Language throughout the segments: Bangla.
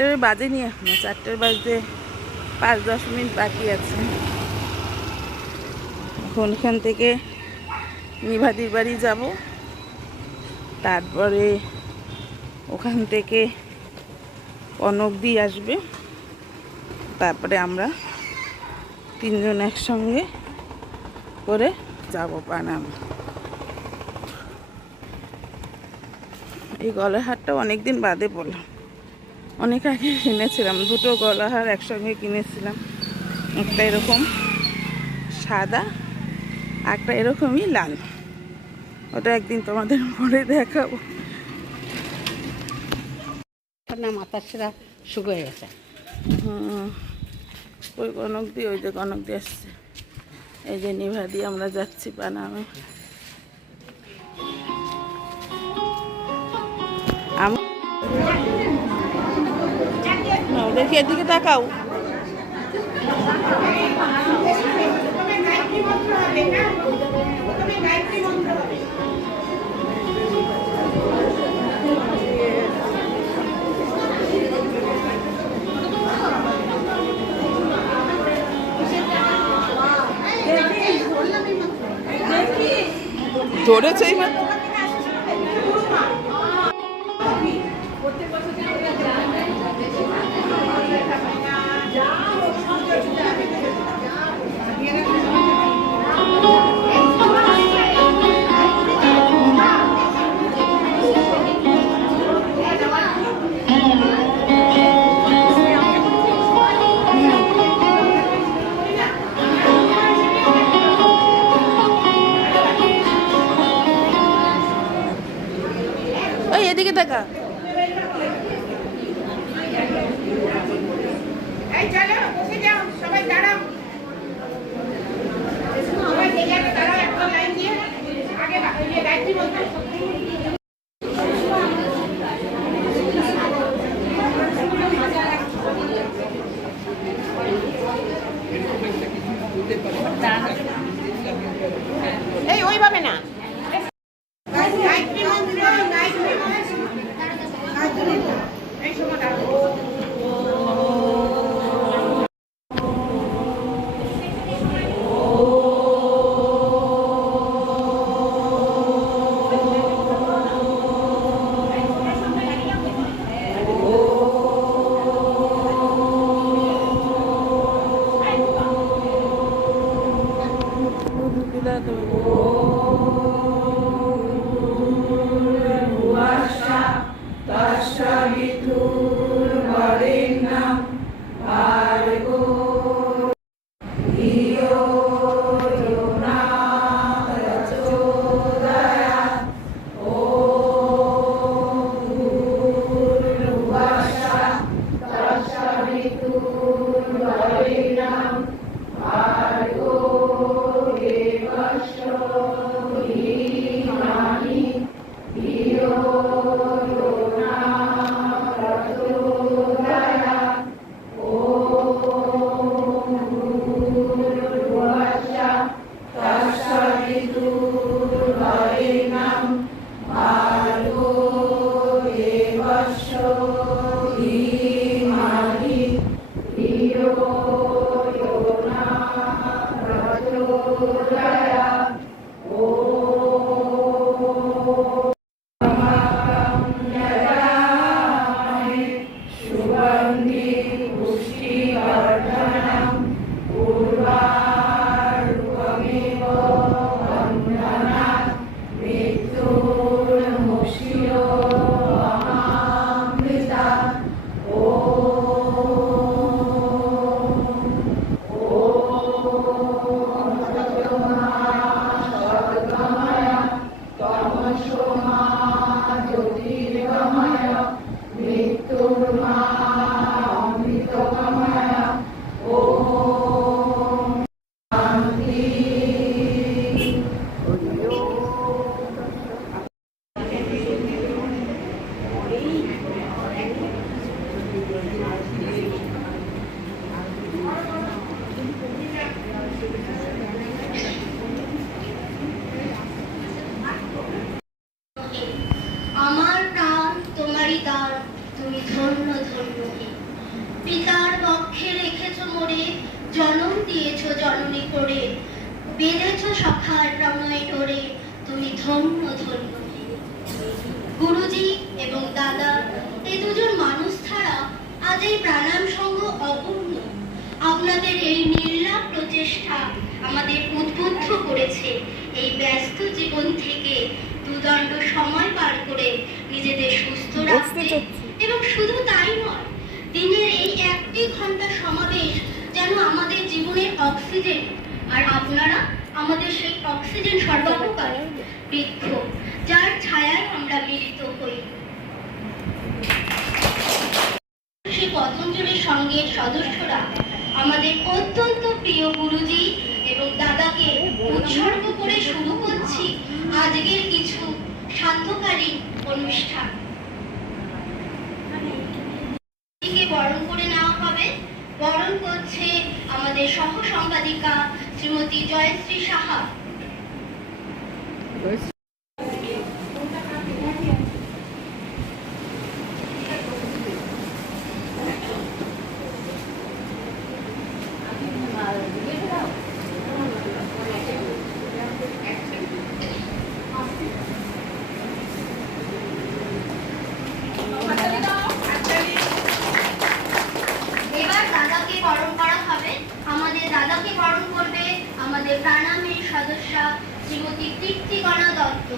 4টের বাজেনি এখনো, 4টের বাজতে 5-10 মিনিট বাকি আছে। এখন এখান থেকে নিভাদির বাড়ি যাব, তারপরে ওখান থেকে কনকদি আসবে, তারপরে আমরা 3 জন একসঙ্গে করে যাব পানাম। এই গলার হারটা অনেকদিন বাদে পড়লাম, অনেক আগে কিনেছিলাম, 2টো গলার হার একসঙ্গে কিনেছিলাম, একটা এরকম সাদা, একটা এরকমই লাল। ওটা একদিন তোমাদের পরে দেখাবো। না মাথা সেরা শুকিয়ে গেছে। ওই কনক দিয়ে, ওই যে কনক দিয়ে আসছে, এই যে নিভা দিয়ে আমরা যাচ্ছি পানামে। দেখি এদিকে তাকাও। ধরেছে এই মাত্র। এদিকে দেখা। এই ওইভাবে না, আমার প্রাণ তোমারই দান, তুমি ধন্য ধন্য। পিতার বক্ষে রেখেছ মোরে, জনম দিয়েছ জননী করে, বেঁধেছ সখার প্রণয় ডোরে, তুমি ধন্য ধন্য হে। গুরুজি এবং দাদা এই দুজন মানুষ ছাড়া আজ এই প্রাণায়াম সংঘ অপূর্ণ। আপনাদের এই নির্লাপ প্রচেষ্টা আমাদের উদ্বুদ্ধ করেছে এই ব্যস্ত জীবন থেকে দুদণ্ড সময় পার করে নিজেদের সুস্থ রাখতে। এবং শুধু তাই নয়, দিনের এই 1 ঘন্টা সমাবেশ যেন আমাদের জীবনের অক্সিজেন, আর আপনারা আমাদের সেই অক্সিজেন সরবরাহকারী বৃক্ষ, যার ছায়ায় আমরা মিলিত হই। সেই পতঞ্জলি সংঘের সদস্যরা আমাদের অত্যন্ত প্রিয় গুরুজি এবং দাদাকে উৎসর্গ করে শুরু করছি আজকের কিছু সান্ধ্যকালীন অনুষ্ঠান। বরণ করে নেওয়া হবে। বরণ করছে আমাদের সহ সম্পাদিকা শ্রীমতী জয়শ্রী সাহা। এবার দাদাকে বরণ করা হবে। আমাদের দাদাকে বরণ করবে আমাদের প্রাণায়ামের সদস্যা শ্রীমতী তৃপ্তিকণা দত্ত।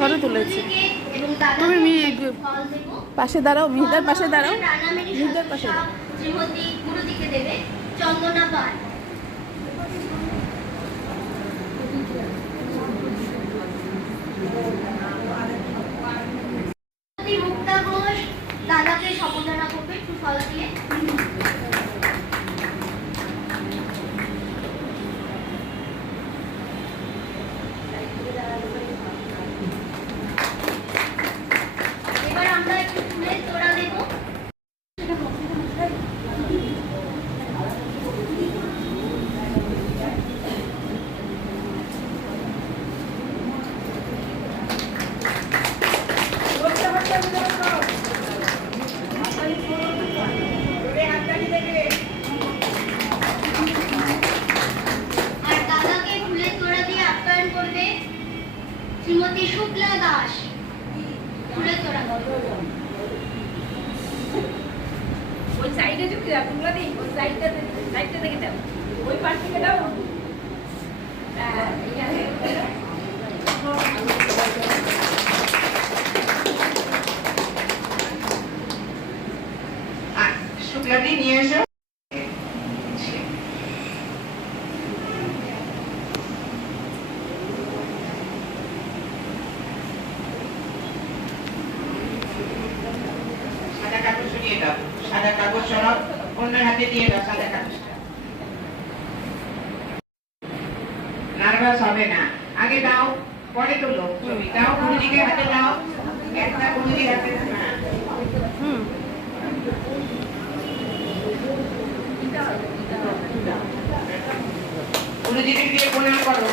ফটো তুলেছি। এবং দাদাকে তুমি ফল দেব। পাশে দাঁড়াও, মিহিদার পাশে দাঁড়াও, প্রাণায়ামের মিহিদার পাশে সদস্যা শ্রীমতী গুরুজিকে দেবে চন্দনা পাল। মুক্তা ঘোষ দাদাকে সম্বোধনা করবে একটু ফল দিয়ে। এবার আমরা একটু ফুলের তোড়া দেব। আর দাদাকে ফুলের তোড়া দিয়ে আপ্যায়ন করবে শ্রীমতী শুক্লা দাস। ফুলের তোড়া ওই সাইডে ঝুঁকে দাও, তোমরা দিই ওই সাইডটা থেকে দাও, ওই পাশ থেকে দাও। শুক্লাদি নিয়ে এসো। সাদা কাগজ সরিয়ে দাও, সাদা কাগজ সরাও, অন্য হাতে দিয়ে দাও সাদা কাগজটা। নার্ভাস হবে না, আগে দাও পরে তোলো ছবি। দাও গুরুজিকে হাতে দাও, একটা গুরুজির হাতে দাও। গুরুজিকে দিয়ে প্রণাম করো।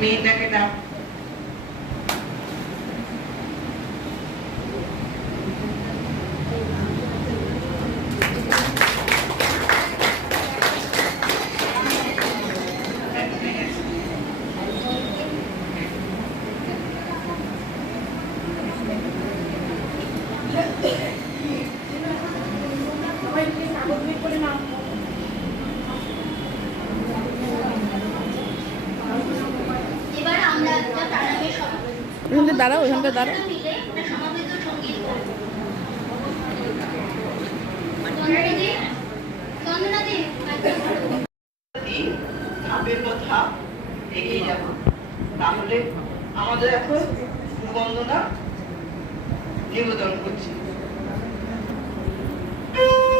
মেয়েটাকে দাও। এবার আমরা একটা প্রাণায়ামের ওখানটা দাঁড়াও, ওখানটা দাঁড়াও। মিলে একটা সমাবেত সঙ্গীত করব। চন্দনাদি, চন্দনাদি, ধাপের পর ধাপ এগিয়ে যাব। তাহলে আমাদের এখন বন্দনা নিবেদন করছি। Guru